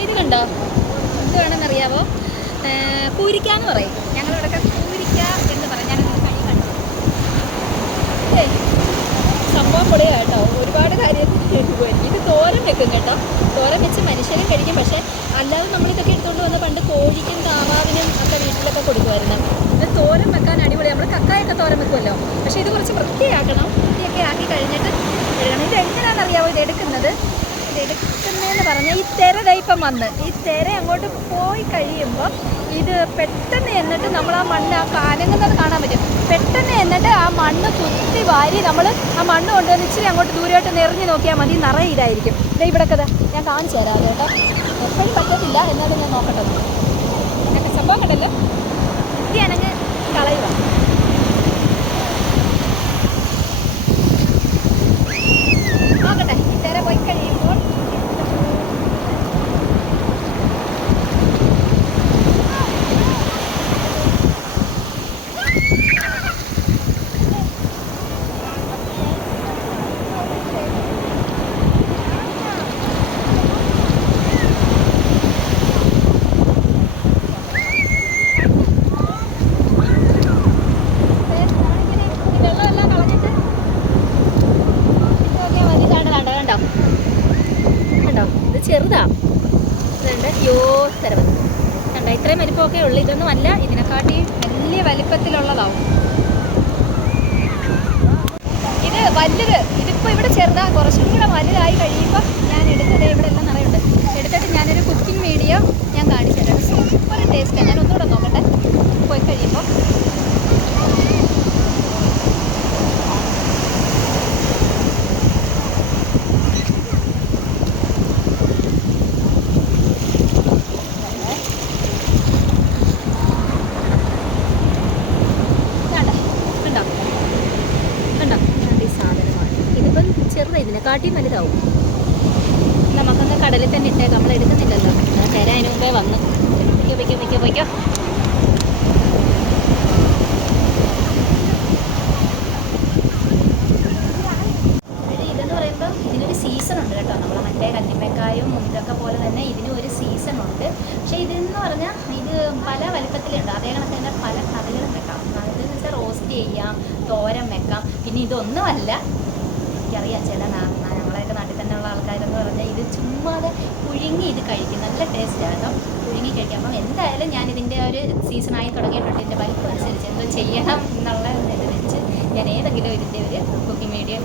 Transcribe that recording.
ഇത് കണ്ടോ? എന്ത് വേണമെന്നറിയാവോ? കൂരിക്ക എന്ന് പറയും. ഞങ്ങളിവിടെയൊക്കെ കൂരിക്ക എന്ന് പറയും. ഞാൻ സംഭവം പൊളിയാ കേട്ടോ. ഒരുപാട് പോയി ഇത് തോരൻ വെക്കും കേട്ടോ. തോരൻ വെച്ച് മനുഷ്യരും കഴിക്കും. പക്ഷേ അല്ലാതെ നമ്മളിതൊക്കെ എടുത്തുകൊണ്ട് വന്ന പണ്ട് കോഴിക്കും താറാവിനും ഒക്കെ വീട്ടിലൊക്കെ കൊടുക്കുമായിരുന്നു ഇത് തോരൻ വെക്കാൻ അടിപൊളി. നമ്മൾ കക്കായൊക്കെ തോരൻ വെക്കുമല്ലോ പക്ഷേ ഇത് കുറച്ച് വൃത്തിയാക്കണം. വൃത്തിയൊക്കെ ആക്കി കഴിഞ്ഞിട്ട് ഇത് എങ്ങനെയാണെന്നറിയാവോ ഇത് എടുക്കുന്നത്? എടുക്കുന്നതെന്ന് പറഞ്ഞാൽ ഈ തിര ദൈപ്പം വന്ന്. ഈ തിര അങ്ങോട്ട് പോയി കഴിയുമ്പോൾ ഇത് പെട്ടെന്ന് എന്നിട്ട് നമ്മൾ ആ മണ്ണ് ആ കാനങ്ങുന്നത് കാണാൻ പറ്റും. പെട്ടെന്ന് എന്നിട്ട് ആ മണ്ണ് കുത്തി വാരി നമ്മൾ ആ മണ്ണ് കൊണ്ടുവന്ന് ഇച്ചിരി അങ്ങോട്ട് ദൂരമായിട്ട് നിറഞ്ഞു നോക്കിയാൽ മതി. നിറയെ ഇതായിരിക്കും. ദേ ഇവിടെ കഥ ഞാൻ കാണിച്ചു തരാം കേട്ടോ. എപ്പോഴും പറ്റത്തില്ല എന്നാലും ഞാൻ നോക്കട്ടെ. എന്നൊക്കെ സംഭവം കണ്ടല്ലോ? വൃത്തിയാണെങ്കിൽ കളയുക നോക്കട്ടെ ഈ തിര പോയി കഴിയുമ്പോൾ വെള്ളമെല്ലാം കളഞ്ഞിട്ട് ഇത് നോക്കിയാൽ മതി കണ്ടോ കണ്ടോ കണ്ടോ കണ്ടോ ഇത് ചെറുതാ ഇതുണ്ട് യോ തരവ് കണ്ടോ ഇത്രയും വലിപ്പമൊക്കെ ഉള്ളു. ഇതൊന്നും അല്ല ഇതിനെക്കാട്ടി വലിയ വലിപ്പത്തിലുള്ളതാവും. ഇത് വലുത്. ഇതിപ്പോൾ ഇവിടെ ചെറുതാ കുറച്ചും കൂടെ വലുതായി കഴിയുമ്പോൾ ഞാൻ എടുത്തത് ഇവിടെ എല്ലാം നിറയുണ്ട്. എടുത്തിട്ട് ഞാനൊരു കുക്കിംഗ് വീഡിയോ ഞാൻ കാണിച്ചു തരാം സൂപ്പർ ടേസ്റ്റാണ് ഞാൻ ഒന്നുകൂടെ നോക്കട്ടെ പോയി കഴിയുമ്പോൾ കണ്ടോ കണ്ടോ കണ്ടോ കണ്ടോ ഈ സാധനമാണ് ഇതിപ്പം ചെറുതാ ഇതിനെക്കാട്ടിയും വലുതാവും. നമുക്കൊന്ന് കടലിൽ തന്നെ ഇട്ടേക്കാം. നമ്മൾ എടുക്കുന്നില്ലല്ലോ. തരാൻ അതിന് മുമ്പേ വന്നു. വയ്ക്കോ ഇത് ഇതെന്ന് പറയുമ്പോൾ ഇതിനൊരു സീസൺ ഉണ്ട് കേട്ടോ. പോലെ തന്നെ ഇതിനും ഒരു സീസൺ ഉണ്ട്. പക്ഷേ ഇത് പല അതേ പല റോസ്റ്റ് ചെയ്യാം തോരൻ വെക്കാം. പിന്നെ ഇതൊന്നുമല്ല. എനിക്കറിയാം ചില ഞങ്ങളെയൊക്കെ നാട്ടിൽ തന്നെ ഉള്ള ആൾക്കാരെന്ന് പറഞ്ഞാൽ ഇത് ചുമ്മാതെ പുഴുങ്ങി ഇത് കഴിക്കും. നല്ല ടേസ്റ്റാണ് പുഴുങ്ങി കഴിക്കാം. അപ്പം എന്തായാലും ഞാൻ ഇതിന്റെ ഒരു സീസണായി തുടങ്ങിയിട്ടുണ്ട്. എന്റെ വലിപ്പം അനുസരിച്ച് എന്തോ ചെയ്യണം എന്നുള്ള വെച്ച് ഞാൻ ഏതെങ്കിലും ഇതിന്റെ ഒരു കുക്കിംഗ് വീഡിയോ